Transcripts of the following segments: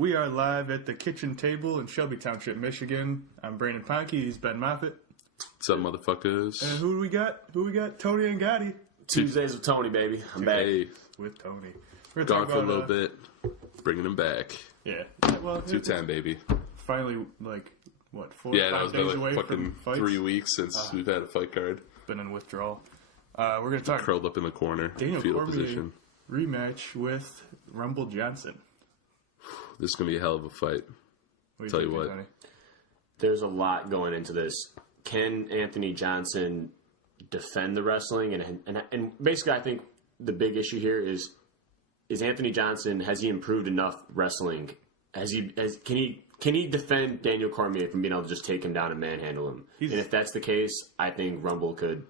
We are live at the kitchen table in Shelby Township, Michigan. I'm Brandon Ponke. He's Ben Moffitt. What's up, motherfuckers? And who do we got? Tony and Gotti. Tuesdays with Tony, baby. I'm back. Hey, With Tony. We're gone talking for a about, little bit, bringing him back. Yeah. Well, 210, baby. Finally, 4 or 5 Yeah, that days was away like fucking from fights. 3 weeks since we've had a fight card. Been in withdrawal. We're going to talk Curled up in the corner, Daniel fetal Cormier position. rematch with Rumble Johnson. This is going to be a hell of a fight. What Tell you think, what. Tony? There's a lot going into this. Can Anthony Johnson defend the wrestling? And basically, I think the big issue here is Anthony Johnson, has he improved enough wrestling? Can he defend Daniel Cormier from being able to just take him down and manhandle him? And if that's the case, I think Rumble could.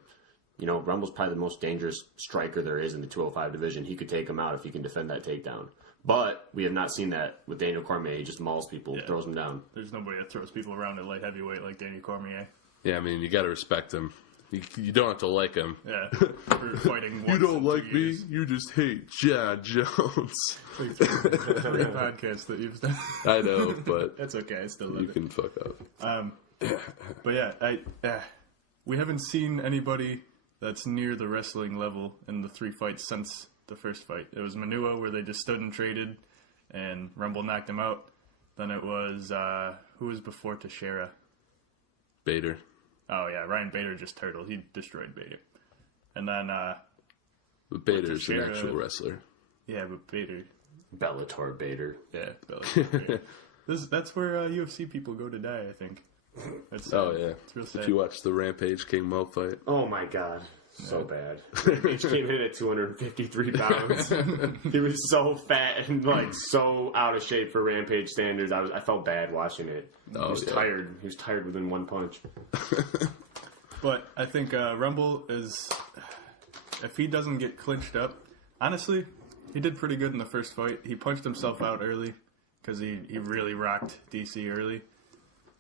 Rumble's probably the most dangerous striker there is in the 205 division. He could take him out if he can defend that takedown. But we have not seen that with Daniel Cormier. He just mauls people, throws them down. There's nobody that throws people around at light heavyweight like Daniel Cormier. Yeah, I mean, you got to respect him. You don't have to like him. Yeah, for fighting once You don't in like 2 me, years. you just hate John Jones. Like three podcasts that you've done. I know, but That's okay. I still love you it. can fuck up. But yeah, we haven't seen anybody that's near the wrestling level in the 3 fights since the first fight. It was Manua where they just stood and traded, and Rumble knocked him out. Then it was who was before Teixeira? Bader. Oh yeah, Ryan Bader just turtled. He destroyed Bader. And then But Bader's an Teixeira- actual wrestler. yeah, but Bader. Bellator Bader. Yeah, Bader. That's where UFC people go to die, I think. That's, Oh, yeah. It's real sad. If you watch the Rampage King Mo fight. Oh, my God. So bad. He came in at 253 pounds. He was so fat and, so out of shape for Rampage standards. I felt bad watching it. Oh, he was yeah. tired. He was tired within one punch. But I think Rumble is, if he doesn't get clinched up, honestly, he did pretty good in the first fight. He punched himself out early because he really rocked DC early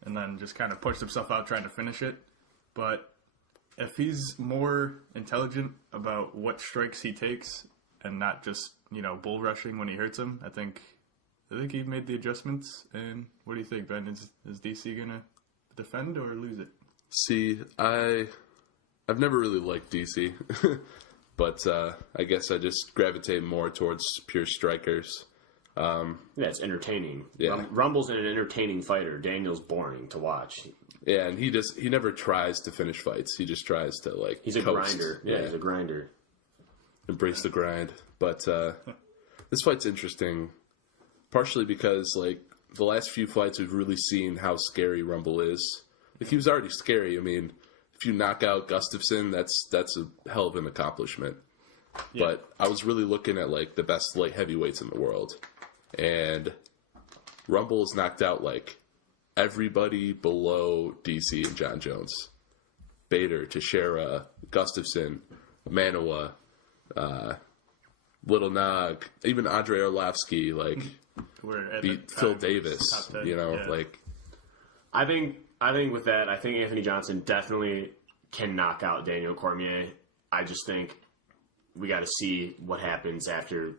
and then just kind of pushed himself out trying to finish it. But if he's more intelligent about what strikes he takes and not just, bull rushing when he hurts him, I think he made the adjustments. And what do you think, Ben? Is DC going to defend or lose it? See, I've never really liked DC, but I guess I just gravitate more towards pure strikers. Yeah, it's entertaining. Yeah. Rumble's an entertaining fighter. Daniel's boring to watch. Yeah, and he never tries to finish fights. He just tries to He's a coast. grinder. Yeah, he's a grinder. Embrace the grind. But this fight's interesting, partially because the last few fights we've really seen how scary Rumble is. He was already scary. I mean, if you knock out Gustafsson, that's a hell of an accomplishment. Yeah. But I was really looking at the best light heavyweights in the world, and Rumble has knocked out everybody below DC and John Jones. Bader, Teixeira, Gustafsson, Manua, Little Nog, even Andre Arlovsky, beat Phil Davis. Yeah. I think with that, I think Anthony Johnson definitely can knock out Daniel Cormier. I just think we got to see what happens after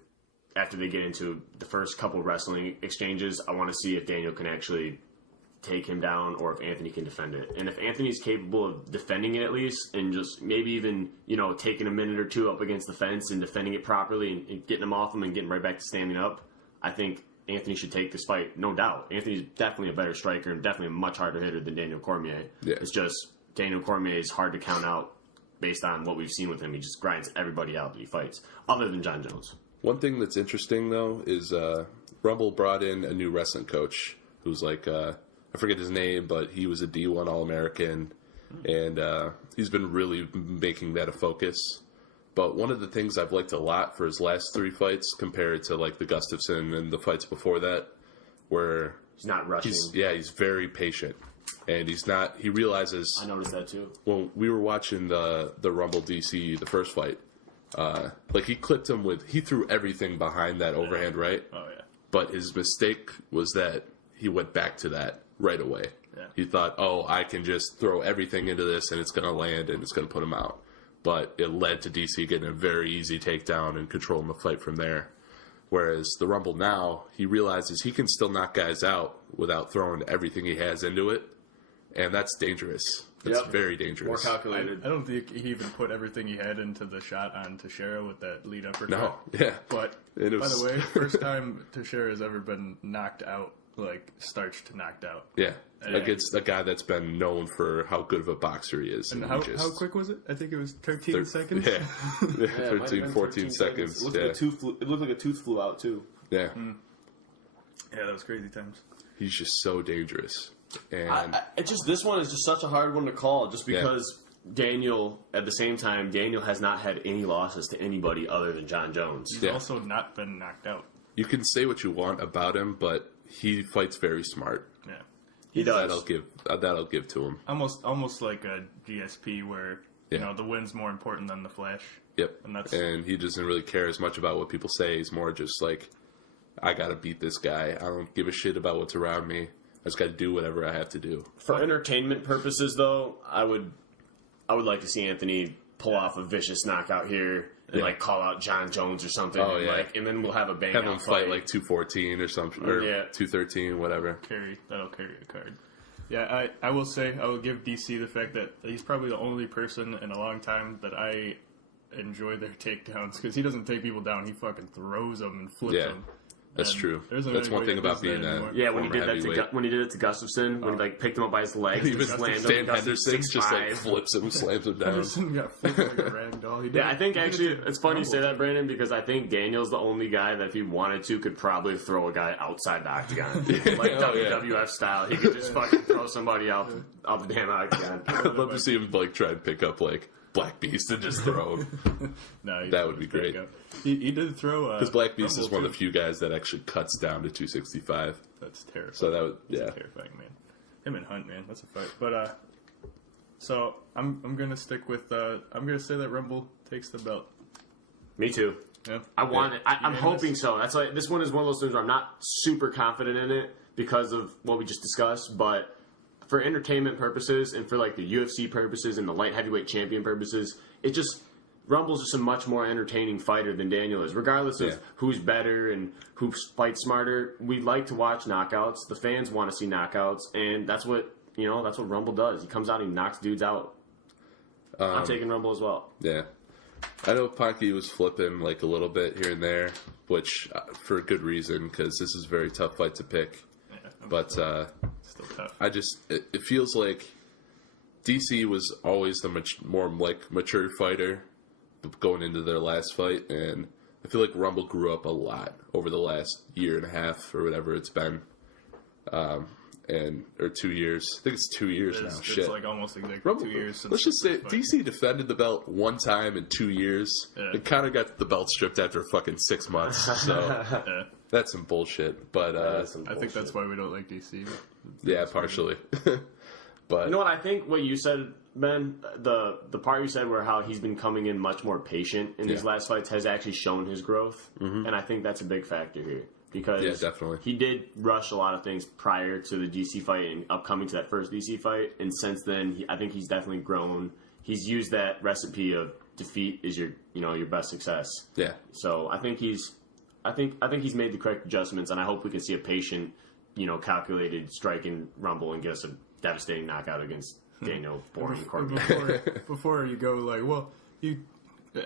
they get into the first couple wrestling exchanges. I want to see if Daniel can actually take him down or if Anthony can defend it. And if Anthony's capable of defending it at least and just maybe even, taking a minute or two up against the fence and defending it properly and getting him off him and getting right back to standing up, I think Anthony should take this fight, no doubt. Anthony's definitely a better striker and definitely a much harder hitter than Daniel Cormier. Yeah. It's just Daniel Cormier is hard to count out based on what we've seen with him. He just grinds everybody out that he fights, other than John Jones. One thing that's interesting, though, is Rumble brought in a new wrestling coach who's I forget his name, but he was a D1 All-American, and he's been really making that a focus. But one of the things I've liked a lot for his last 3 fights compared to the Gustafsson and the fights before that, where He's not rushing. he's very patient, and he realizes. I noticed that too. When we were watching the Rumble DC, the first fight, he clipped him he threw everything behind that overhand right. Oh yeah. But his mistake was that he went back to that right away. Yeah. He thought, I can just throw everything into this and it's going to land and it's going to put him out. But it led to DC getting a very easy takedown and controlling the fight from there. Whereas the Rumble now, he realizes he can still knock guys out without throwing everything he has into it, and that's dangerous. That's very dangerous. More calculated. I don't think he even put everything he had into the shot on Teixeira with that lead uppercut. No, yeah. But, by the way, first time Teixeira has ever been knocked out, like, starched to knocked out. Yeah, against a guy that's been known for how good of a boxer he is. And how quick was it? I think it was 13 seconds? Yeah, 13, 14 seconds. It looked like a tooth flew out, too. Yeah. Yeah, that was crazy times. He's just so dangerous. And This one is just such a hard one to call, just because Daniel, at the same time, Daniel has not had any losses to anybody other than John Jones. He's also not been knocked out. You can say what you want about him, but he fights very smart. Yeah. He does. That'll give to him. Almost like a GSP where, you know, the win's more important than the flash. Yep. And he doesn't really care as much about what people say. He's more just like, I gotta beat this guy. I don't give a shit about what's around me. I just gotta do whatever I have to do. For entertainment purposes, though, I would like to see Anthony pull off a vicious knockout here and like call out John Jones or something. Oh, yeah. And then we'll have a bang. Have him fight like 214 or something, or 213, whatever. That'll carry a card. Yeah, I will say, I will give DC the fact that he's probably the only person in a long time that I enjoy their takedowns, because he doesn't take people down, he fucking throws them and flips them. That's true. That's one thing about being a when he did it to Gustafsson, when he like picked him up by his legs, even Stan Henderson just like flips him, slams him down. Henderson got flipped like a ragdoll. I think actually it's funny you say that, Brandon, because I think Daniel's the only guy that if he wanted to could probably throw a guy outside the octagon, like WWF style. He could just fucking throw somebody out the damn octagon. I'd love to see him like try and pick up like Black Beast and just throw him. That would be great. He did throw because Black Beast is one of the few guys that actually cuts down to 265. That's terrifying. So that would terrifying, man. Him and Hunt, man, that's a fight. But so I'm gonna stick with I'm gonna say that Rumble takes the belt. Me too. Yeah. I want it. I'm hoping so. That's why this one is one of those things where I'm not super confident in it because of what we just discussed, but for entertainment purposes and for like the UFC purposes and the light heavyweight champion purposes, Rumble's just a much more entertaining fighter than Daniel is. Regardless of who's better and who fights smarter, we like to watch knockouts. The fans want to see knockouts, and that's what Rumble does. He comes out and he knocks dudes out. I'm taking Rumble as well. Yeah. I know Ponke was flipping like a little bit here and there, which for a good reason, because this is a very tough fight to pick. But still tough. It feels like DC was always the more like mature fighter going into their last fight, and I feel like Rumble grew up a lot over the last year and a half or whatever it's been, or 2 years. I think it's 2 years now. It's like almost exactly Rumble, 2 years since. Let's just say DC defended the belt one time in 2 years. It kind of got the belt stripped after fucking 6 months. So that's some bullshit. But I think that's why we don't like DC. Yeah, partially. But you know what? I think what you said, Ben, the part you said where how he's been coming in much more patient in these last fights has actually shown his growth, and I think that's a big factor here because definitely. He did rush a lot of things prior to the DC fight and upcoming to that first DC fight, and since then I think he's definitely grown. He's used that recipe of defeat is your best success. Yeah. So I think he's made the correct adjustments, and I hope we can see a patient, calculated strike in Rumble and get us a devastating knockout against Daniel Cormier. Before you go like, well, he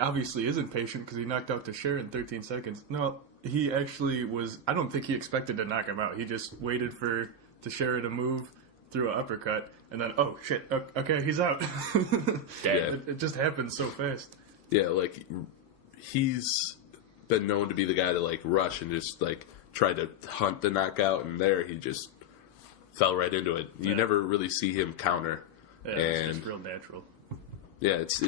obviously isn't patient because he knocked out Teixeira in 13 seconds. No, he actually was. I don't think he expected to knock him out. He just waited for Teixeira to move, threw an uppercut, and then, oh shit, okay, he's out. It just happened so fast. Yeah, like he's been known to be the guy to like rush and just like try to hunt the knockout, and there he just fell right into it. You never really see him counter. Yeah, it's just real natural. Yeah, it's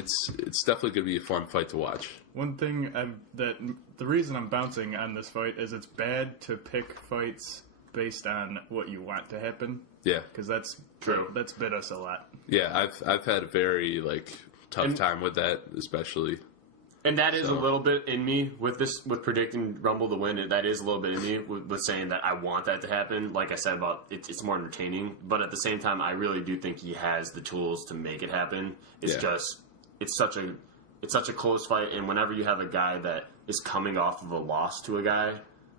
definitely going to be a fun fight to watch. One thing the reason I'm bouncing on this fight is it's bad to pick fights based on what you want to happen. Yeah, because that's true. That's bit us a lot. Yeah, I've had a very tough time with that, especially. And that is a little bit in me with predicting Rumble to win. That is a little bit in me with saying that I want that to happen. Like I said about it's more entertaining, but at the same time, I really do think he has the tools to make it happen. It's just it's such a close fight, and whenever you have a guy that is coming off of a loss to a guy,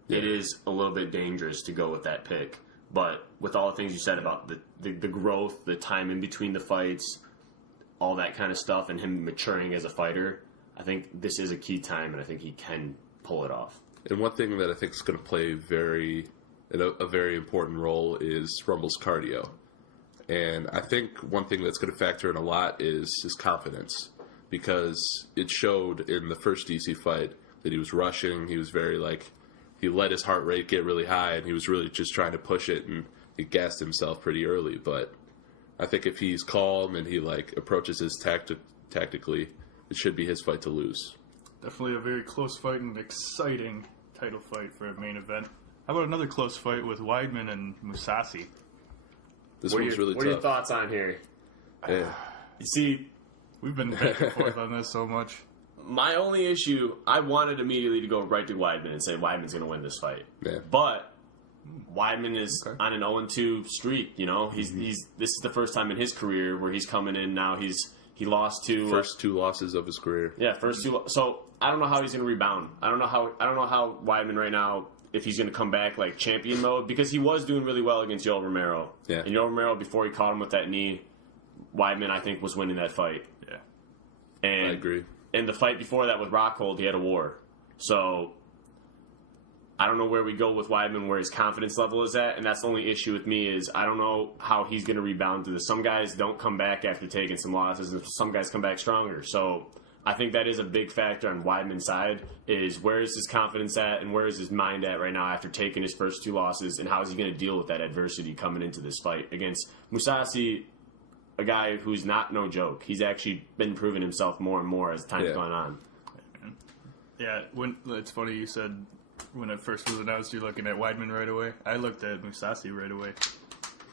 it is a little bit dangerous to go with that pick. But with all the things you said about the growth, the time in between the fights, all that kind of stuff, and him maturing as a fighter, I think this is a key time, and I think he can pull it off. And one thing that I think is going to play a very important role is Rumble's cardio. And I think one thing that's going to factor in a lot is his confidence, because it showed in the first DC fight that he was rushing. He was very he let his heart rate get really high, and he was really just trying to push it, and he gassed himself pretty early. But I think if he's calm and he approaches his tactically, it should be his fight to lose. Definitely a very close fight and exciting title fight for a main event. How about another close fight with Weidman and Mousasi? This one's really tough. What are your thoughts on here? Yeah. You see, we've been back and forth on this so much. My only issue, I wanted immediately to go right to Weidman and say Weidman's going to win this fight. Yeah. But Weidman is on an 0-2 streak. You know, this is the first time in his career where he's coming in now. He lost to first 2 losses of his career. Yeah, first 2. So I don't know how he's going to rebound. I don't know how Weidman right now, if he's going to come back like champion mode, because he was doing really well against Yoel Romero. Yeah. And Yoel Romero, before he caught him with that knee, Weidman, I think, was winning that fight. Yeah. And I agree. In the fight before that with Rockhold, he had a war. So I don't know where we go with Weidman, where his confidence level is at, and that's the only issue with me is I don't know how he's going to rebound through this. Some guys don't come back after taking some losses, and some guys come back stronger. So I think that is a big factor on Weidman's side, is where is his confidence at and where is his mind at right now after taking his first 2 losses, and how is he going to deal with that adversity coming into this fight against Mousasi, a guy who's not no joke. He's actually been proving himself more and more as time's gone on. Yeah, it's funny you said when it first was announced you're looking at Weidman right away. I looked at Mousasi right away.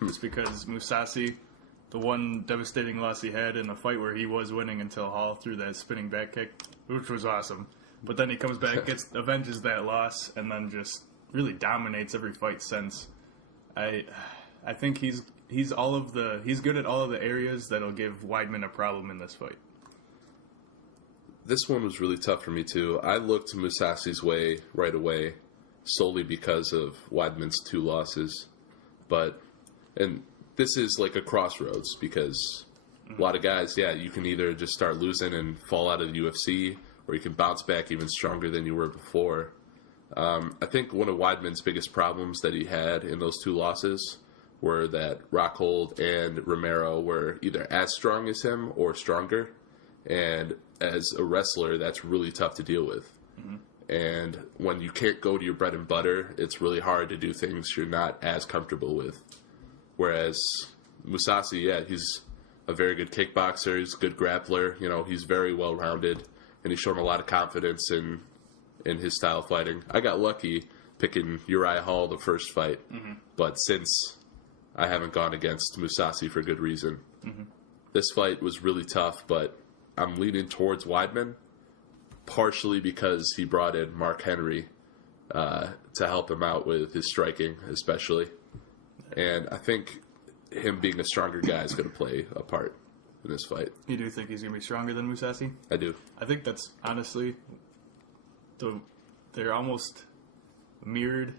Just because Mousasi, the one devastating loss he had in a fight where he was winning until Hall threw that spinning back kick, which was awesome. But then he comes back, avenges that loss, and then just really dominates every fight since. I think he's good at all of the areas that'll give Weidman a problem in this fight. This one was really tough for me too. I looked Mousasi's way right away solely because of Weidman's 2 losses. And this is like a crossroads because a lot of guys, you can either just start losing and fall out of the UFC, or you can bounce back even stronger than you were before. I think one of Weidman's biggest problems that he had in those 2 losses were that Rockhold and Romero were either as strong as him or stronger. And as a wrestler, that's really tough to deal with. Mm-hmm. And when you can't go to your bread and butter, it's really hard to do things you're not as comfortable with. Whereas Mousasi, he's a very good kickboxer, he's a good grappler, he's very well-rounded, and he's shown a lot of confidence in his style of fighting. I got lucky picking Uriah Hall the first fight, but since I haven't gone against Mousasi for good reason. Mm-hmm. This fight was really tough, but I'm leaning towards Weidman, partially because he brought in Mark Henry to help him out with his striking, especially. And I think him being a stronger guy is going to play a part in this fight. You do think he's going to be stronger than Mousasi? I do. I think that's honestly, they're almost mirrored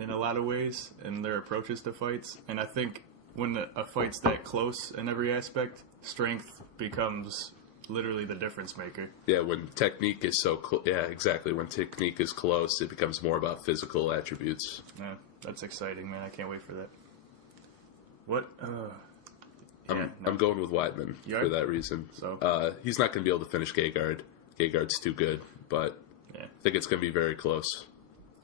in a lot of ways in their approaches to fights. And I think when a fight's that close in every aspect, strength becomes literally the difference maker. Yeah, when technique is so exactly. When technique is close, it becomes more about physical attributes. Yeah, that's exciting, man. I can't wait for that. What? I'm going with Weidman for that reason. So? He's not going to be able to finish Gegard. Gegard's too good, but I think it's going to be very close.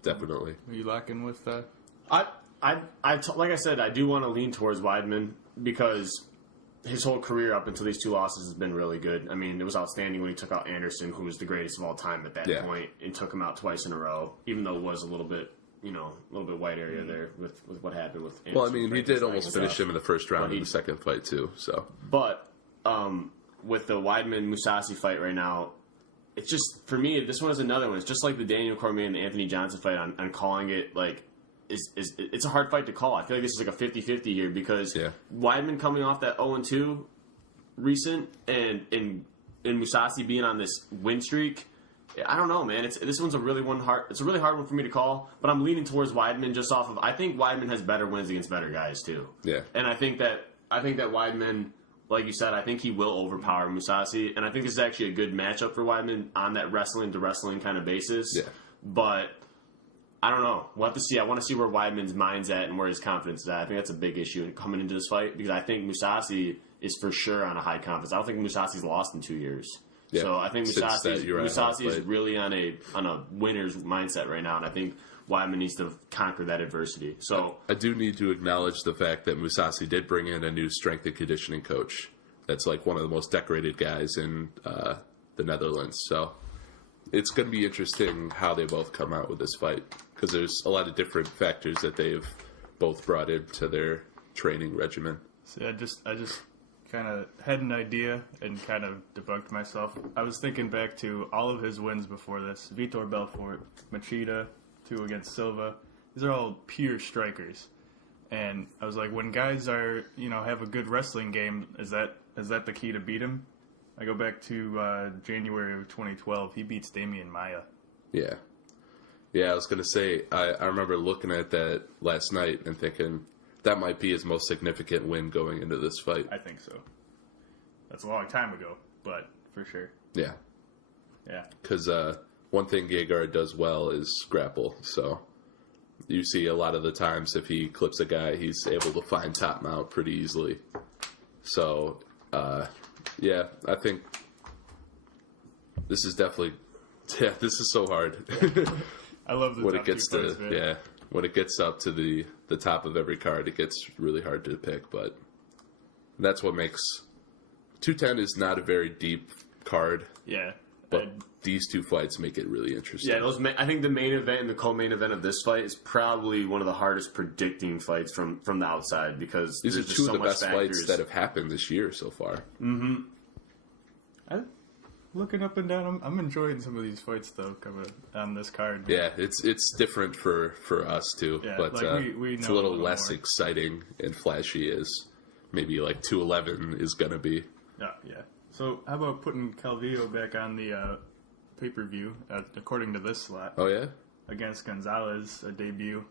Definitely. Are you locking with that? Like I said, I do want to lean towards Weidman because his whole career up until these 2 losses has been really good. I mean, it was outstanding when he took out Anderson, who was the greatest of all time at that point, and took him out twice in a row, even though it was a little bit white area there with what happened with Anderson. Well, I mean, he did almost finish him in the first round in the second fight, too. So, but with the Weidman-Mousasi fight right now, it's just, for me, this one is another one. It's just like the Daniel Cormier and the Anthony Johnson fight on calling it, it's a hard fight to call. I feel like this is like a 50-50 here because Weidman coming off that 0-2 recent and Mousasi being on this win streak, I don't know, man. This one's a really hard one for me to call, but I'm leaning towards Weidman just off of. I think Weidman has better wins against better guys too. Yeah, and I think that Weidman, like you said, I think he will overpower Mousasi, and I think this is actually a good matchup for Weidman on that wrestling to wrestling kind of basis. Yeah, but I don't know. We'll have to see. I want to see where Weidman's mind's at and where his confidence is at. I think that's a big issue in coming into this fight because I think Mousasi is for sure on a high confidence. I don't think Mousasi's lost in 2 years. Yeah. So I think Mousasi is really on a winner's mindset right now, and I think Weidman needs to conquer that adversity. So I do need to acknowledge the fact that Mousasi did bring in a new strength and conditioning coach. That's like one of the most decorated guys in the Netherlands. So it's going to be interesting how they both come out with this fight because there's a lot of different factors that they've both brought into their training regimen. So I just kind of had an idea and kind of debunked myself. I was thinking back to all of his wins before this. Vitor Belfort, Machida, 2 against Silva. These are all pure strikers. And I was like, when guys are, have a good wrestling game, is that the key to beat him? I go back to January of 2012. He beats Damian Maia. Yeah. Yeah, I was going to say, I remember looking at that last night and thinking, that might be his most significant win going into this fight. I think so. That's a long time ago, but for sure. Yeah. Yeah. Because one thing Gegard does well is grapple. So you see a lot of the times if he clips a guy, he's able to find top mount pretty easily. So, yeah, I think this is definitely... Yeah, this is so hard. I love the when top it gets two fights, man. Yeah, when it gets up to the top of every card, it gets really hard to pick. But that's what makes 210 is not a very deep card. Yeah, but these two fights make it really interesting. Yeah, I think the main event and the co-main event of this fight is probably one of the hardest predicting fights from the outside because these are two of the best factors. fights that have happened this year so far. Mm-hmm. Looking up and down, I'm enjoying some of these fights though, coming on this card. Yeah, it's different for us too, yeah, but like we it's know a little less more exciting and flashy as maybe like 211 is gonna be. Yeah. So how about putting Calvillo back on the pay-per-view according to this slot? Oh yeah, against Gonzalez, a debut.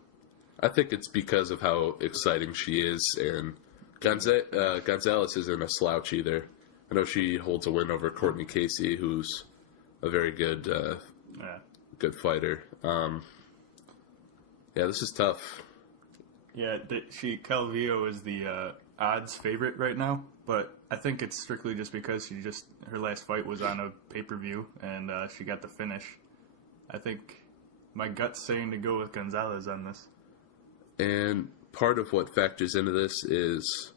I think it's because of how exciting she is, and Gonzalez isn't a slouch either. I know she holds a win over Courtney Casey, who's a very good fighter. Yeah, this is tough. Yeah, Calvillo is the odds favorite right now, but I think it's strictly just because her last fight was on a pay-per-view and she got the finish. I think my gut's saying to go with Gonzalez on this. And part of what factors into this is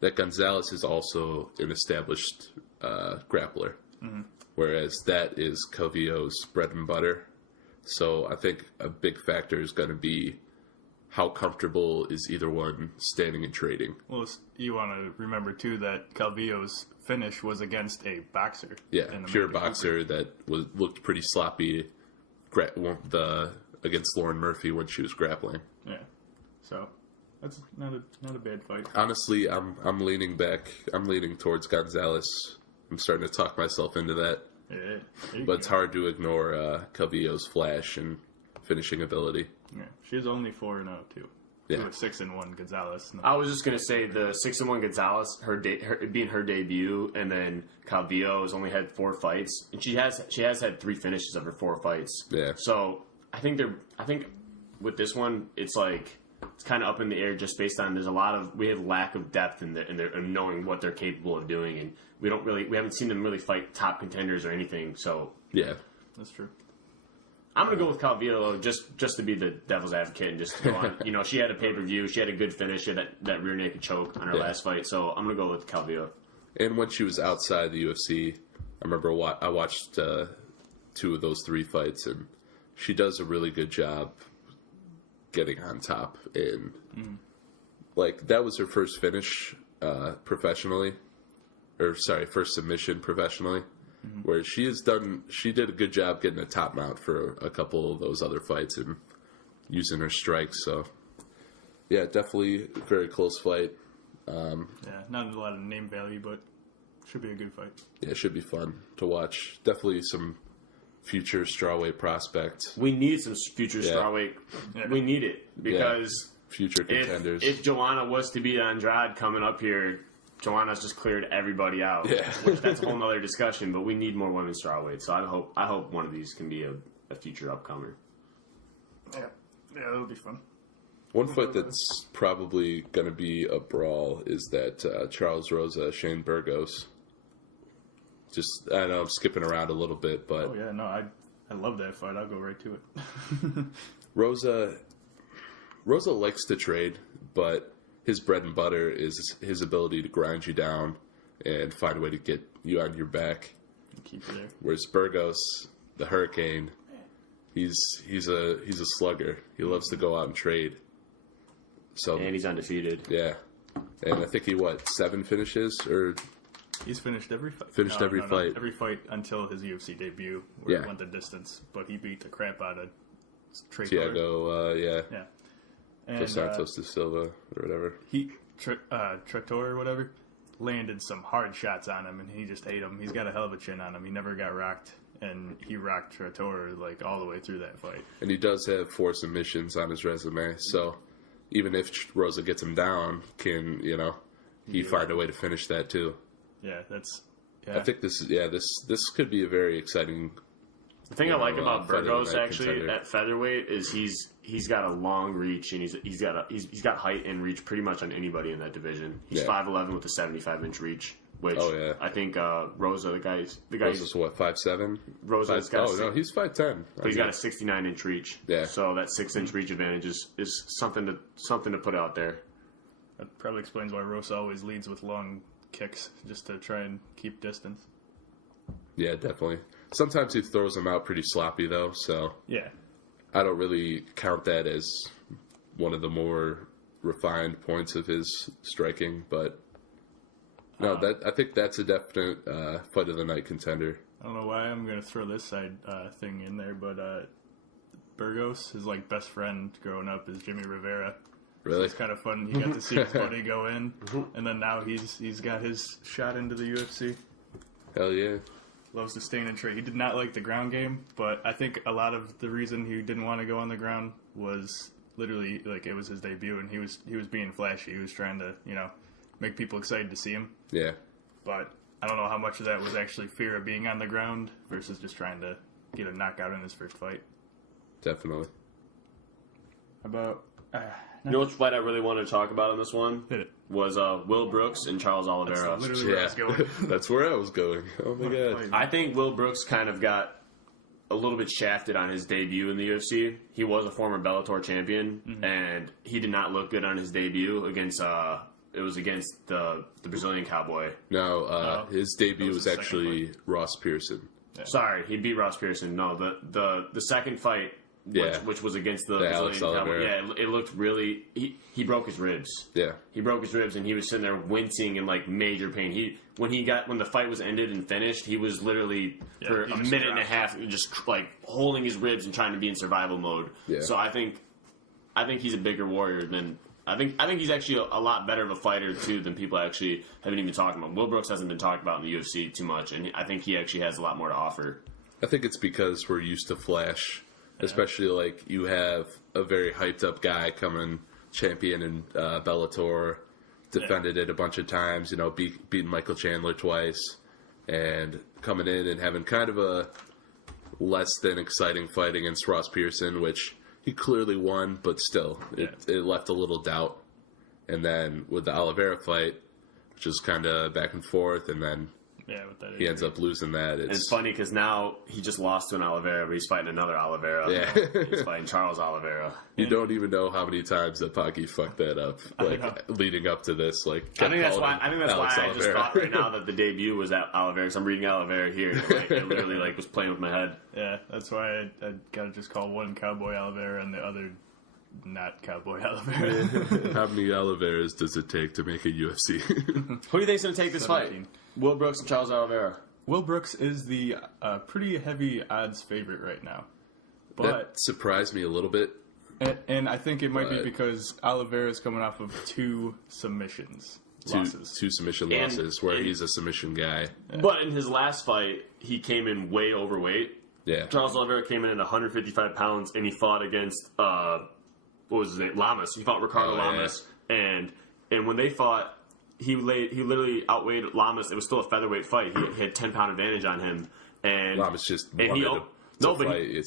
that Gonzalez is also an established grappler, whereas that is Calvillo's bread and butter. So I think a big factor is going to be how comfortable is either one standing and trading. Well, you want to remember, too, that Calvillo's finish was against a boxer. Yeah, pure boxer that looked pretty sloppy against Lauren Murphy when she was grappling. Yeah, so... That's not a bad fight. Honestly, I'm leaning back. I'm leaning towards Gonzalez. I'm starting to talk myself into that. Yeah, but it's hard to ignore Calvillo's flash and finishing ability. Yeah, she's only 4-0 too. Yeah, 6-1 Gonzalez. No. I was just gonna say the 6-1 Gonzalez, her being her debut, and then Calvillo has only had 4 fights, and she has had 3 finishes of her 4 fights. Yeah. So I think with this one, it's like. It's kind of up in the air just based on we have lack of depth in knowing what they're capable of doing, and we haven't seen them really fight top contenders or anything. So yeah, that's true. I'm gonna go with Calvillo just to be the devil's advocate and just go on. She had a pay-per-view, she had a good finish, she had that rear naked choke on her last fight. So I'm gonna go with Calvillo. And when she was outside the UFC, I remember I watched 2 of those 3 fights, and she does a really good job getting on top, and like that was her first finish professionally, first submission professionally, where she did a good job getting a top mount for a couple of those other fights and using her strikes. So yeah, definitely a very close fight. Yeah, not a lot of name value, but should be a good fight. Yeah, it should be fun to watch. Definitely some future strawweight prospect. We need some future strawweight. We need it because future contenders. If Joanna was to beat Andrade coming up here, Joanna's just cleared everybody out. Yeah. Which that's a whole other discussion. But we need more women's strawweight. So I hope one of these can be a future upcomer. Yeah, that'll be fun. One fight that's probably going to be a brawl is that Charles Rosa, Shane Burgos. Just, I know I'm skipping around a little bit, but... Oh, yeah, no, I love that fight. I'll go right to it. Rosa likes to trade, but his bread and butter is his ability to grind you down and find a way to get you on your back. Keep you there. Whereas Burgos, the Hurricane, he's a slugger. He loves to go out and trade. So, And he's undefeated. Yeah. And I think he, 7 finishes? Or he's finished every fight. Every fight. Every fight until his UFC debut, where Yeah. he went the distance. But he beat the crap out of Trey Thiago, Yeah. And Dos Santos de Silva, or whatever. Trattor or whatever, landed some hard shots on him, and he just ate him. He's got a hell of a chin on him. He never got rocked, and he rocked Trattor like all the way through that fight. And he does have 4 submissions on his resume, so even if Rosa gets him down, can, he find a way to finish that too. Yeah, I think this could be a very exciting. The thing I like about Burgos featherweight actually contender. at featherweight is he's got a long reach and he's got height and reach pretty much on anybody in that division. He's 5'11" with a 75-inch reach, which I think Rosa, the guy's Rosa's what, 5'7"? Rosa's got he's 5'10". But he's got a 69-inch reach. Yeah. So that 6-inch reach advantage is something to put out there. that probably explains why Rosa always leads with long kicks, just to try and keep distance. Yeah, definitely. Sometimes he throws them out pretty sloppy, though, so Yeah. I don't really count that as one of the more refined points of his striking, but no, I think that's a definite fight of the night contender. I don't know why I'm going to throw this side thing in there, but Burgos, his best friend growing up, is Jimmy Rivera. Really? So it's kind of fun. He got to see his buddy go in, and then now he's got his shot into the UFC. Hell yeah. Loves to stand and trade. He did not like the ground game, but I think a lot of the reason he didn't want to go on the ground was literally it was his debut, and he was being flashy. He was trying to make people excited to see him. Yeah. But I don't know how much of that was actually fear of being on the ground versus just trying to get a knockout in his first fight. Definitely. About You know which fight I really wanted to talk about on this one? hit it. Was Will Brooks and Charles Oliveira. That's literally where I Yeah. was going. That's where I was going. Oh my god. I think Will Brooks kind of got a little bit shafted on his debut in the UFC. He was a former Bellator champion, and he did not look good on his debut against. It was against the Brazilian Cowboy. No, his debut was was his second actually Ross Pearson. Sorry, he beat Ross Pearson. No, the second fight. Which was against the Brazilian Alex Cowboy. Oliveira. Yeah, it looked really. He broke his ribs. Yeah. He broke his ribs, and he was sitting there wincing in major pain. When the fight was ended and finished, he was literally for he a just minute and a dropped. half just holding his ribs and trying to be in survival mode. Yeah. So I think he's a bigger warrior than. I think he's actually a lot better of a fighter too than people actually haven't even talked about. Will Brooks hasn't been talked about in the UFC too much, and I think he actually has a lot more to offer. I think it's because we're used to flash. Especially you have a very hyped up guy coming champion in Bellator, defended it a bunch of times, beating Michael Chandler twice, and coming in and having kind of a less than exciting fight against Ross Pearson, which he clearly won, but still, it left a little doubt. And then with the Oliveira fight, which is kind of back and forth, and then with that he ends up losing that. It's funny because now he just lost to an Oliveira, but he's fighting another Oliveira. Yeah. He's fighting Charles Oliveira. You don't even know how many times that Ponke fucked that up, leading up to this. I think that's why I just thought right now that the debut was at Oliveira. Because I'm reading Oliveira here. It literally was playing with my head. Yeah, that's why I gotta just call one Cowboy Oliveira and the other not Cowboy Oliveira. How many Oliveras does it take to make a UFC? Who do you think's going to take this 17. fight? Will Brooks and Charles Oliveira. Will Brooks is the pretty heavy odds favorite right now. But That surprised me a little bit. and I think it might be But- because Oliveira's coming off of 2 submissions. Losses. Two submission losses where he's a submission guy. But in his last fight, he came in way overweight. Yeah. Charles Oliveira came in at 155 pounds, and he fought against what was his name? Lamas. He fought Ricardo Lamas, and when they fought, he literally outweighed Lamas. It was still a featherweight fight. He had 10-pound advantage on him, and Lamas just and wanted to but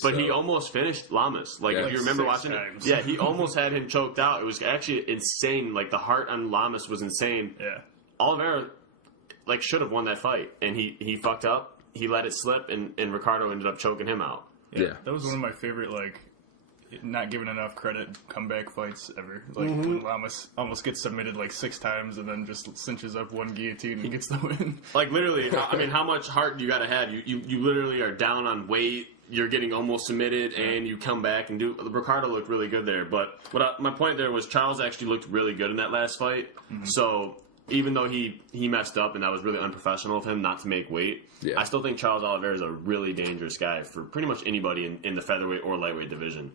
fight, he almost finished Lamas. Like, if you remember watching times. it, yeah, he almost had him choked out. It was actually insane. Like, the heart on Lamas was insane. Yeah. Oliveira, like, should have won that fight, and he fucked up. He let it slip, and Ricardo ended up choking him out. Yeah. That was one of my favorite, like, not given enough credit comeback fights ever. Like, when Lamas almost gets submitted, like, 6 times and then just cinches up one guillotine and gets the win. Like, literally, I mean, how much heart do you got to have? You literally are down on weight. You're getting almost submitted, and you come back and do. Ricardo looked really good there, but my point there was Charles actually looked really good in that last fight. So even though he messed up, and that was really unprofessional of him not to make weight, I still think Charles Oliveira is a really dangerous guy for pretty much anybody in the featherweight or lightweight division.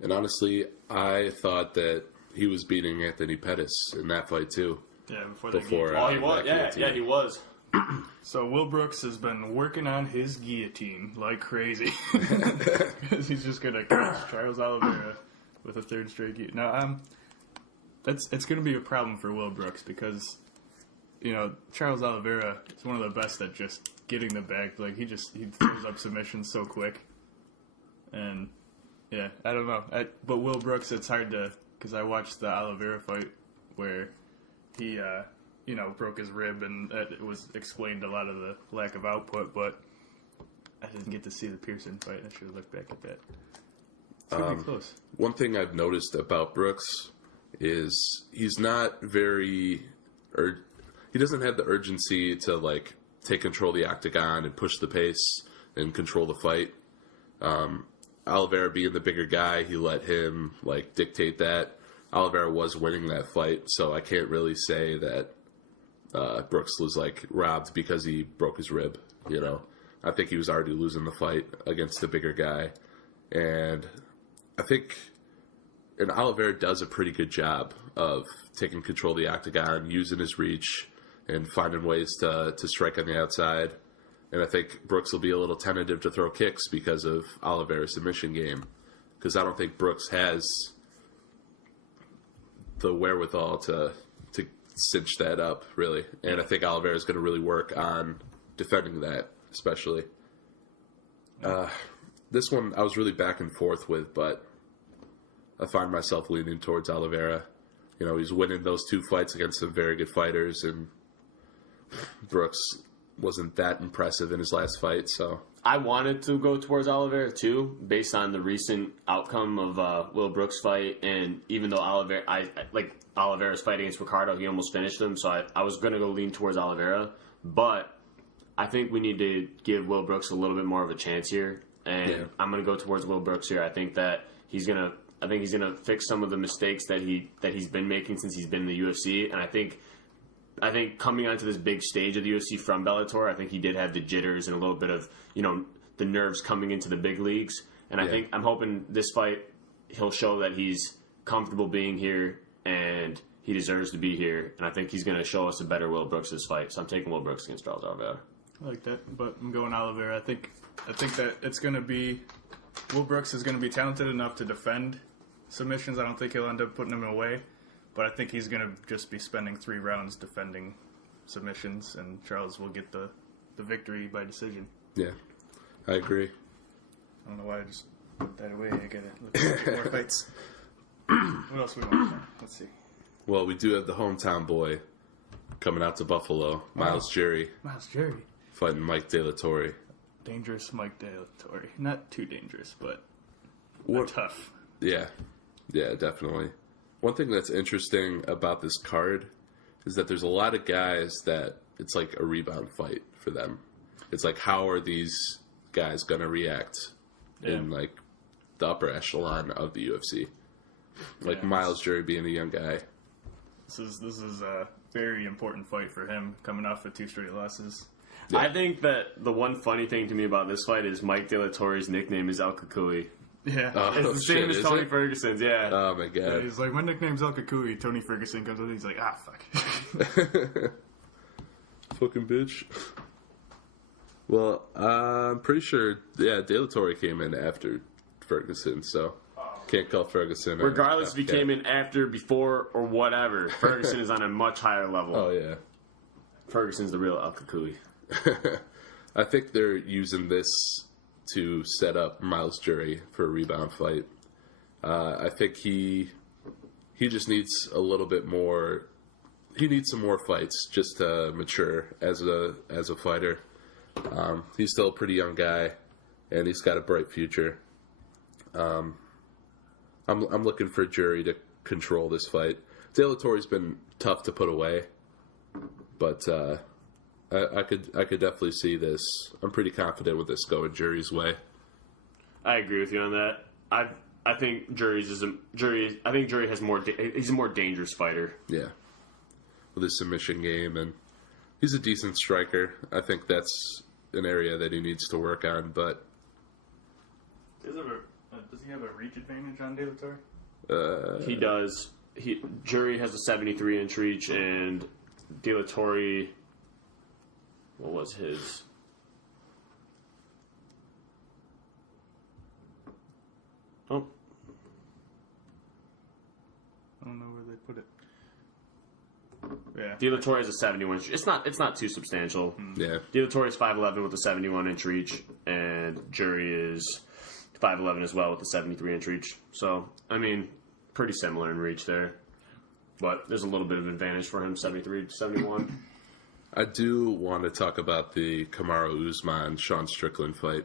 And honestly, I thought that he was beating Anthony Pettis in that fight too. Yeah, before He was. Yeah, he was. So Will Brooks has been working on his guillotine like crazy. Because he's just going to crush Charles Oliveira with a 3rd straight guillotine. Now, it's going to be a problem for Will Brooks because, you know, Charles Oliveira is one of the best at just getting the back. Like, he throws up submissions so quick. And, yeah, I don't know. But Will Brooks, it's hard to, because I watched the Oliveira fight where he, broke his rib, and it was explained a lot of the lack of output, but I didn't get to see the Pearson fight. I should have looked back at that. It's going to be close. One thing I've noticed about Brooks is he's not very, or he doesn't have the urgency to, like, take control of the octagon and push the pace and control the fight. Oliveira being the bigger guy, he let him, like, dictate that. Oliveira was winning that fight, so I can't really say that Brooks was, like, robbed because he broke his rib, you know. I think he was already losing the fight against the bigger guy. And I think Oliveira does a pretty good job of taking control of the octagon, using his reach, and finding ways to strike on the outside. And I think Brooks will be a little tentative to throw kicks because of Oliveira's submission game. Because I don't think Brooks has the wherewithal to cinch that up, really. And I think Oliveira is going to really work on defending that, especially. This one I was really back and forth with, but I find myself leaning towards Oliveira. You know, he's winning those 2 fights against some very good fighters, and Brooks wasn't that impressive in his last fight, so... I wanted to go towards Oliveira, too, based on the recent outcome of Will Brooks' fight, and even though Oliveira's fight against Ricardo, he almost finished him, so I was going to go lean towards Oliveira, but I think we need to give Will Brooks a little bit more of a chance here, and I'm going to go towards Will Brooks here. I think that he's going to fix some of the mistakes that he's been making since he's been in the UFC, and I think coming onto this big stage of the UFC from Bellator, I think he did have the jitters and a little bit of, the nerves coming into the big leagues. And I'm hoping this fight, he'll show that he's comfortable being here and he deserves to be here. And I think he's going to show us a better Will Brooks this fight. So I'm taking Will Brooks against Charles Oliveira. I like that, but I'm going Oliveira. I think that it's going to be, Will Brooks is going to be talented enough to defend submissions. I don't think he'll end up putting them away. But I think he's going to just be spending 3 rounds defending submissions, and Charles will get the victory by decision. Yeah, I agree. I don't know why I just put that away. I got to look at more fights. What else we want? Let's see. Well, we do have the hometown boy coming out to Buffalo, Miles Jury. Miles Jury. Fighting Mike De La Torre. Dangerous Mike De La Torre. Not too dangerous, but tough. Yeah, definitely. One thing that's interesting about this card is that there's a lot of guys that it's like a rebound fight for them. It's like, how are these guys going to react in, like, the upper echelon of the UFC? Like, Miles Jury being a young guy. This is a very important fight for him, coming off of 2 straight losses. Yeah. I think that the one funny thing to me about this fight is Mike De La Torre's nickname is El Cucuy. Yeah. It's the same as Tony Ferguson's, yeah. Oh, my God. Yeah, he's like, my nickname's El Cucuy. Tony Ferguson comes in, he's like, fuck. Fucking bitch. Well, I'm pretty sure, De La Torre came in after Ferguson, so can't call Ferguson. Regardless if he came in after, before, or whatever, Ferguson is on a much higher level. Oh, yeah. Ferguson's the real Al Kakui. I think they're using this to set up Miles Jury for a rebound fight. I think he just needs a little bit more. He needs some more fights just to mature as a fighter. He's still a pretty young guy, and he's got a bright future. I'm looking for Jury to control this fight. De La Torre's been tough to put away, but I could definitely see this. I'm pretty confident with this going Jury's way. I agree with you on that. I think Jury has more. He's a more dangerous fighter. Yeah, with his submission game, and he's a decent striker. I think that's an area that he needs to work on. But does he have a reach advantage on De La Torre? He does. Jury has a 73-inch reach, and De La Torre. What was his? Oh. I don't know where they put it. Yeah. De La Torre has a 71-inch. It's not too substantial. yeah, De La Torre is 5'11" with a 71-inch reach, and Jury is 5'11" as well with a 73-inch reach. So, I mean, pretty similar in reach there. But there's a little bit of advantage for him, 73 to 71. I do want to talk about the Kamaru Usman-Sean Strickland fight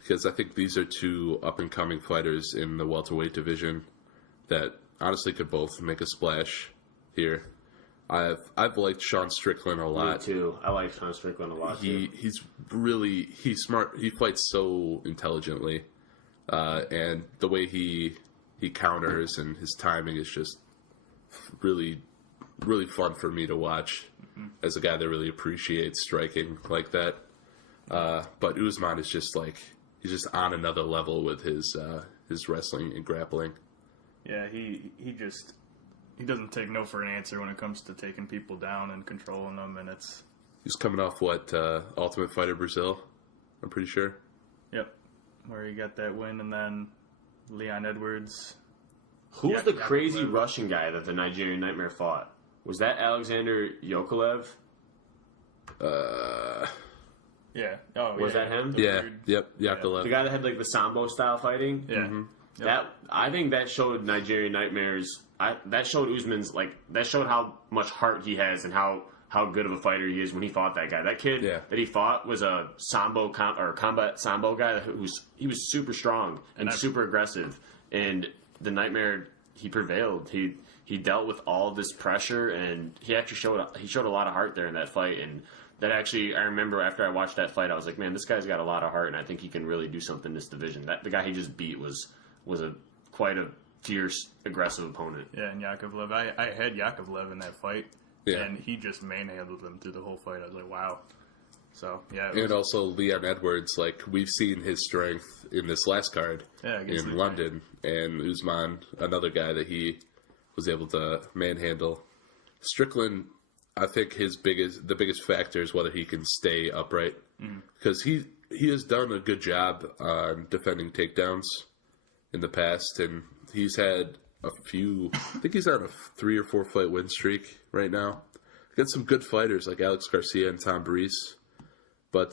because I think these are two up-and-coming fighters in the welterweight division that honestly could both make a splash here. I've liked Sean Strickland a lot. Me too. I like Sean Strickland a lot too. He's smart. He fights so intelligently, and the way he counters and his timing is just really, really fun for me to watch. As a guy that really appreciates striking like that. But Usman is just he's just on another level with his wrestling and grappling. Yeah, he doesn't take no for an answer when it comes to taking people down and controlling them, and He's coming off Ultimate Fighter Brazil, I'm pretty sure. Yep, where he got that win, and then Leon Edwards. Who's the crazy Russian guy that the Nigerian Nightmare fought? Was that Alexander Yokolev? Yeah. Oh, Was that him? Yeah. Yep. Yakolev. The guy that had the Sambo style fighting. Yeah. Mm-hmm. That I think that showed Nigerian Nightmares. That showed Usman's that showed how much heart he has and how good of a fighter he is when he fought that guy. That kid that he fought was a Sambo combat Sambo guy he was super strong and super aggressive. And the Nightmare, he prevailed. He dealt with all this pressure, and he actually showed a lot of heart there in that fight. And that actually, I remember after I watched that fight, I was like, man, this guy's got a lot of heart, and I think he can really do something in this division. The guy he just beat was quite a fierce, aggressive opponent. Yeah, and Yakovlev. I had Yakovlev in that fight, and he just manhandled him through the whole fight. I was like, wow. So, yeah. And also Leon Edwards, we've seen his strength in this last card in London, and Usman, another guy that he was able to manhandle. Strickland, I think the biggest factor is whether he can stay upright, because he has done a good job on defending takedowns in the past, and he's had a few. I think he's on a 3 or 4 fight win streak right now. Got some good fighters like Alex Garcia and Tom Breese, but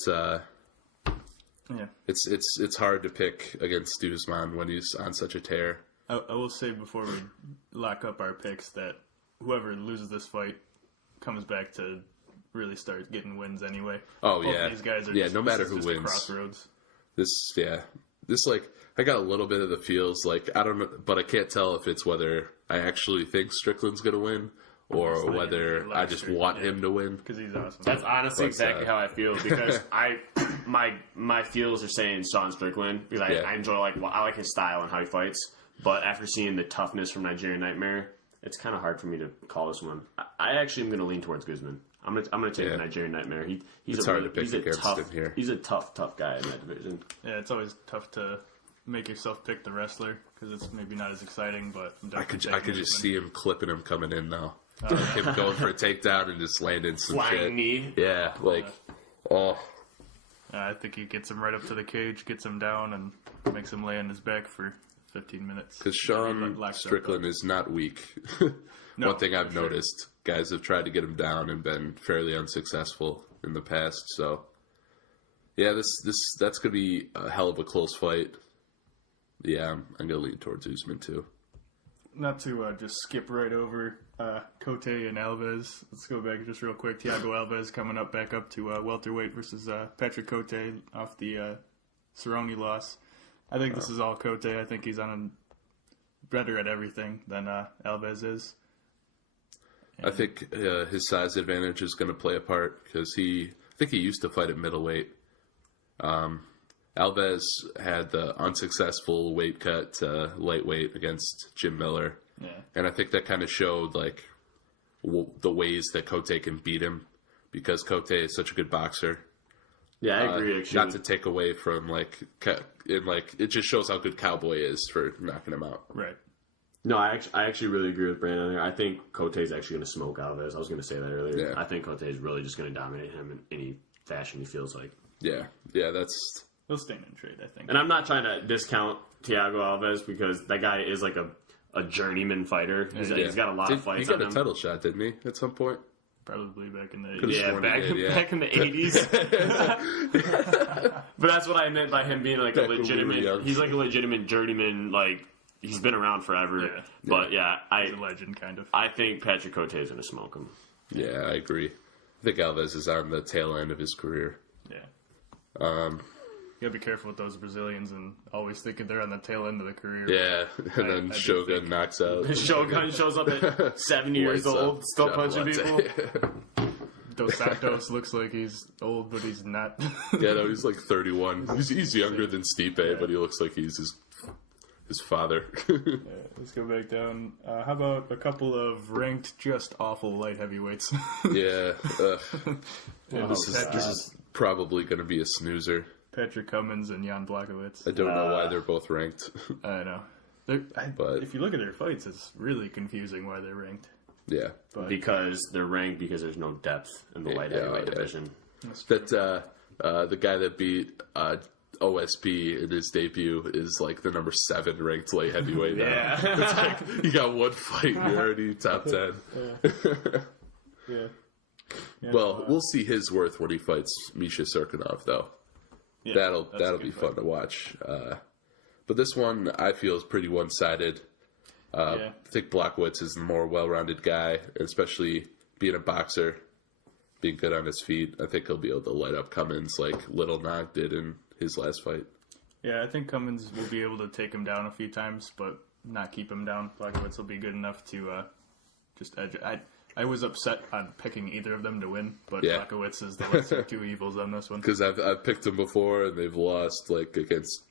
it's hard to pick against Usman when he's on such a tear. I will say before we lock up our picks that whoever loses this fight comes back to really start getting wins anyway. Oh, Both yeah. These guys are no matter who wins. Crossroads. This I got a little bit of the feels, I don't know, but I can't tell if it's whether I actually think Strickland's going to win or whether I just want him to win. Because he's awesome. That's honestly exactly how I feel, because my feels are saying Sean Strickland, because I enjoy, I like his style and how he fights. But after seeing the toughness from Nigerian Nightmare, it's kind of hard for me to call this one. I actually am going to lean towards Guzman. I'm going to take the Nigerian Nightmare. He's hard to pick against him here. He's a tough guy in that division. Yeah, it's always tough to make yourself pick the wrestler because it's maybe not as exciting. But I could just see him clipping him coming in now. Him going for a takedown and just landing some flying shit. knee. Yeah, I think he gets him right up to the cage, gets him down, and makes him lay on his back for 15 minutes. Because Sean Strickland is not weak. One thing I've noticed, guys have tried to get him down and been fairly unsuccessful in the past. So, yeah, that's going to be a hell of a close fight. Yeah, I'm going to lean towards Usman, too. Not to just skip right over Cote and Alves. Let's go back just real quick. Thiago Alves coming back up to welterweight versus Patrick Cote off the Cerrone loss. I think this is all Cote. I think he's better at everything than Alves is. And I think his size advantage is going to play a part because I think he used to fight at middleweight. Alves had the unsuccessful weight cut to lightweight against Jim Miller. Yeah. And I think that kind of showed like the ways that Cote can beat him because Cote is such a good boxer. Yeah, I agree. Actually, not to take away from it just shows how good Cowboy is for knocking him out. Right. No, I actually really agree with Brandon there. I think Cote is actually going to smoke Alves. I was going to say that earlier. Yeah. I think Cote is really just going to dominate him in any fashion he feels like. Yeah, that's. He'll stand in trade, I think. And I'm not trying to discount Thiago Alves because that guy is like a journeyman fighter. He's got a lot of fights He got on a him. title shot, didn't he, at some point? Probably back in the 80s. Could've Yeah, sworn he did, back in the 80s. But that's what I meant by him being like Back a when we were legitimate. young. He's like a legitimate journeyman. Like he's been around forever. Yeah. But yeah, He's a legend, kind of. I think Patrick Cote is going to smoke him. Yeah, I agree. I think Alves is on the tail end of his career. Yeah. You gotta be careful with those Brazilians and always thinking they're on the tail end of the career. Yeah, and then I do Shogun think- knocks out. Shogun shows up at 70 years Lights up. old, still John punching Latte. people. Dos Santos looks like he's old, but he's not. Yeah, no, he's like 31. He's younger than Stipe, but he looks like he's his father. Let's go back down. How about a couple of ranked, just awful light heavyweights? Yeah, this God. is probably going to be a snoozer. Patrick Cummins and Jan Blachowicz. I don't know why they're both ranked. I know. But- if you look at their fights, it's really confusing why they're ranked. Yeah, But Because they're ranked because there's no depth in the light heavyweight yeah. division. that's true. that the guy that beat OSP in his debut is like the number 7 ranked light heavyweight now. Yeah. It's like you got one fight, you're already top 10. Yeah. Well, we'll see his worth when he fights Misha Serkinov, though. Yeah, That'll that's a be good fun fight. to watch. But this one I feel is pretty one-sided. Yeah. I think Blachowicz is the more well-rounded guy, especially being a boxer, being good on his feet. I think he'll be able to light up Cummins like Little Nog did in his last fight. Yeah, I think Cummins will be able to take him down a few times, but not keep him down. Blachowicz will be good enough to just edge. I was upset on picking either of them to win, but Yeah. Blachowicz is the lesser of two evils on this one. Because I've picked them before and they've lost like against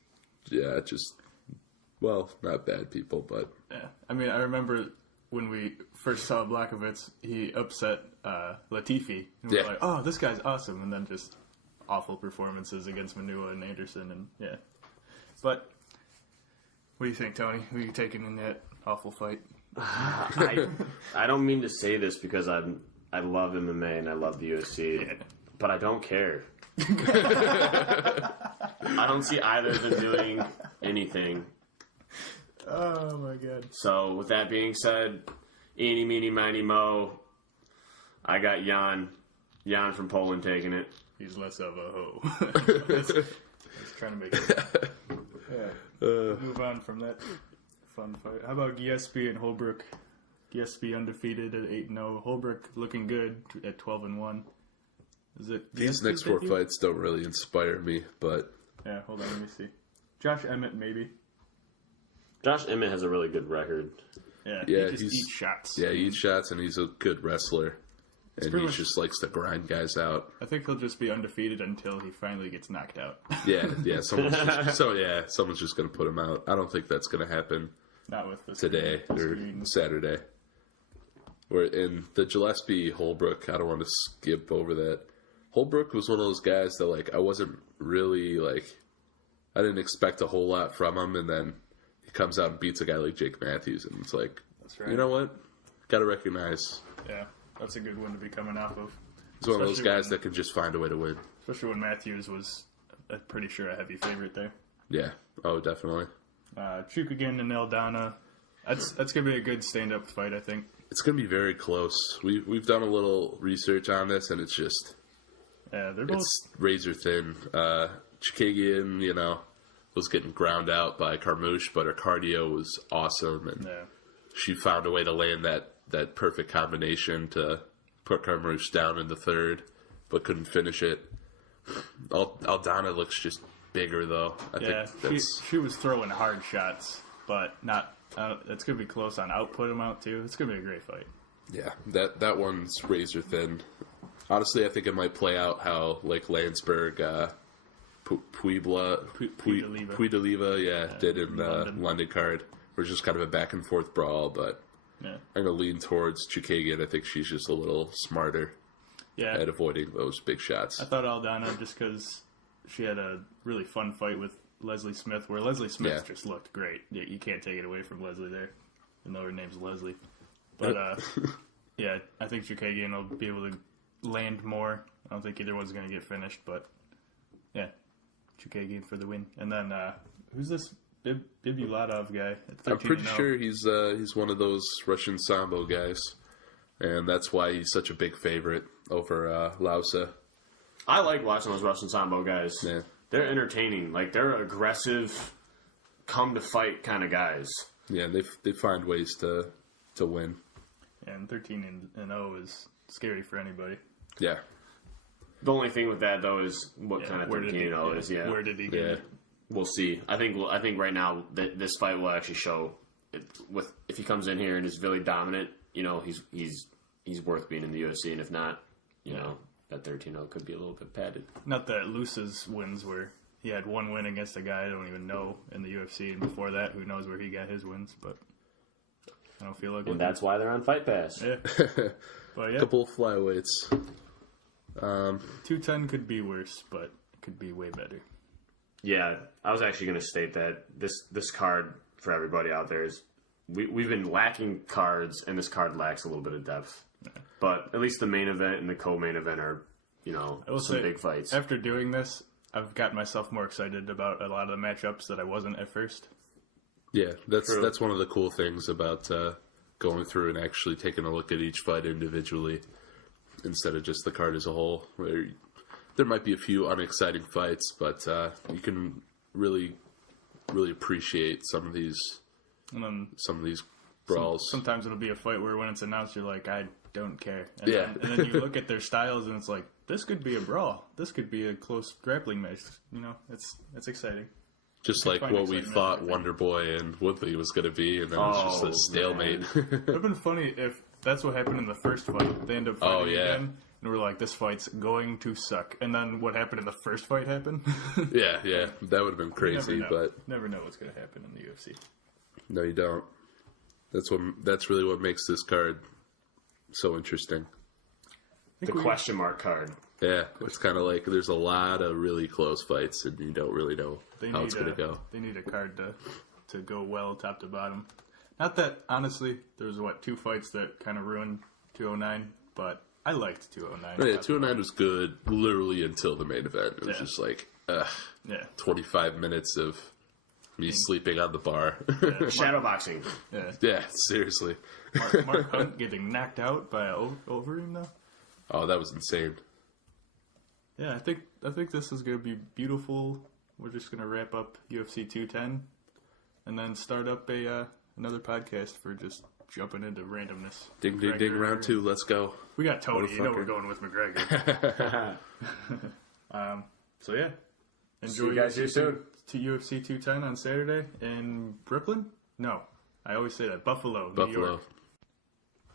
not bad people, but Yeah, I mean, I remember when we first saw Blachowicz, he upset Latifi, and we're Yeah. like, "Oh, this guy's awesome," and then just awful performances against Manua and Anderson, and yeah. But what do you think, Tony? Who are you taking in that awful fight? I don't mean to say this because I love MMA and I love the UFC, but I don't care. I don't see either of them doing anything. Oh my god! So with that being said, eeny, meeny, miny, mo, I got Jan from Poland taking it. He's less of a hoe. Let's trying to make it. Yeah. Move on from that fun fight. How about Giuseppe and Holbrook? Giuseppe undefeated at 8-0. Holbrook looking good at 12-1. Is it these Giuseppe's next 4 debut? fights don't really inspire me. But Yeah, hold on, let me see. Josh Emmett, maybe. Josh Emmett has a really good record. Yeah, Yeah, he just he's- eats shots. yeah, he eats shots and he's a good wrestler, and pretty he much- just likes to grind guys out. I think he'll just be undefeated until he finally gets knocked out. Yeah. Someone's just gonna put him out. I don't think that's gonna happen Not with this today or Saturday. Where in the Gillespie Holbrook, I don't want to skip over that. Holbrook was one of those guys that like I wasn't really like, I didn't expect a whole lot from him, and then he comes out and beats a guy like Jake Matthews, and it's like, That's right. you know what? Got to recognize Yeah, that's a good one to be coming off of. he's one of those Especially guys when- that can just find a way to win. Especially when Matthews was I'm pretty sure a heavy favorite there. Yeah. Oh, definitely. Chukagian and Aldana. That's going to be a good stand-up fight, I think. It's going to be very close. We've done a little research on this, and it's just... Yeah, they're both... It's razor thin. Chukagian, was getting ground out by Carmouche, but her cardio was awesome, and she found a way to land that perfect combination to put Carmouche down in the third, but couldn't finish it. Aldana looks just bigger, though. I think she was throwing hard shots, but not... it's going to be close on output amount, too. It's going to be a great fight. Yeah, that one's razor thin. Honestly, I think it might play out how, like, Landsberg, Puydeliva, did in the London card. It was just kind of a back-and-forth brawl, but I'm going to lean towards Chukagian. I think she's just a little smarter at avoiding those big shots. I thought Aldana, just because she had a really fun fight with Leslie Smith, where Leslie Smith just looked great. You can't take it away from Leslie there, even though her name's Leslie. But, I think Chukagian will be able to land more. I don't think either one's going to get finished, but, Chukagian for the win. And then, who's this Bibulatov guy? I'm pretty sure he's one of those Russian Sambo guys, and that's why he's such a big favorite over Lausa. I like watching those Russian Sambo guys. Yeah. They're entertaining. Like, they're aggressive, come-to-fight kind of guys. Yeah, they find ways to win. And 13-0 is scary for anybody. Yeah. The only thing with that, though, is what kind of 13-0 is. Yeah. Where did he get it? We'll see. I think right now that this fight will actually show if he comes in here and is really dominant, he's worth being in the UFC, and if not, that 13-0 could be a little bit padded. Not that Luce's wins were. He had one win against a guy I don't even know in the UFC, and before that, who knows where he got his wins, but I don't feel like and that's why they're on Fight Pass. Yeah. But couple of flyweights. 210 could be worse, but it could be way better. Yeah, I was actually going to state that this card for everybody out there is we've been lacking cards, and this card lacks a little bit of depth. Yeah. But at least the main event and the co-main event are, some big fights. After doing this, I've gotten myself more excited about a lot of the matchups that I wasn't at first. Yeah, that's one of the cool things about going through and actually taking a look at each fight individually instead of just the card as a whole. Where there might be a few unexciting fights, but you can really, really appreciate some of these brawls. Sometimes it'll be a fight where when it's announced, you're like, I don't care. And then you look at their styles, and it's like, this could be a brawl. This could be a close grappling match. It's exciting. Just like what we thought Wonder Boy and Woodley was going to be, and then it's just a stalemate. It would have been funny if that's what happened in the first fight. They end up fighting again, and we're like, this fight's going to suck. And then what happened in the first fight happened. yeah, that would have been crazy. But never know what's going to happen in the UFC. No, you don't. That's really what makes this card so interesting. The question mark card. Yeah, it's kind of like there's a lot of really close fights, and you don't really know how it's going to go. They need a card to go well top to bottom. Not that, honestly, there was, 2 fights that kind of ruined 209, but I liked 209. Yeah, 209 was good literally until the main event. It was just like, 25 minutes of me sleeping on the bar. Shadowboxing. Yeah, seriously. Mark Hunt getting knocked out by Overeem, though? Oh, that was insane. Yeah, I think this is going to be beautiful. We're just going to wrap up UFC 210 and then start up another podcast for just jumping into randomness. Ding, ding, ding, round 2, let's go. We got Tony, we're going with McGregor. So yeah, enjoy you guys here soon. To UFC 210 on Saturday in Brooklyn? No, I always say that. Buffalo, New York.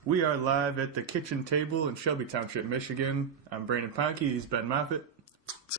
We are live at the kitchen table in Shelby Township, Michigan. I'm Brandon Ponke. He's Ben Moffitt.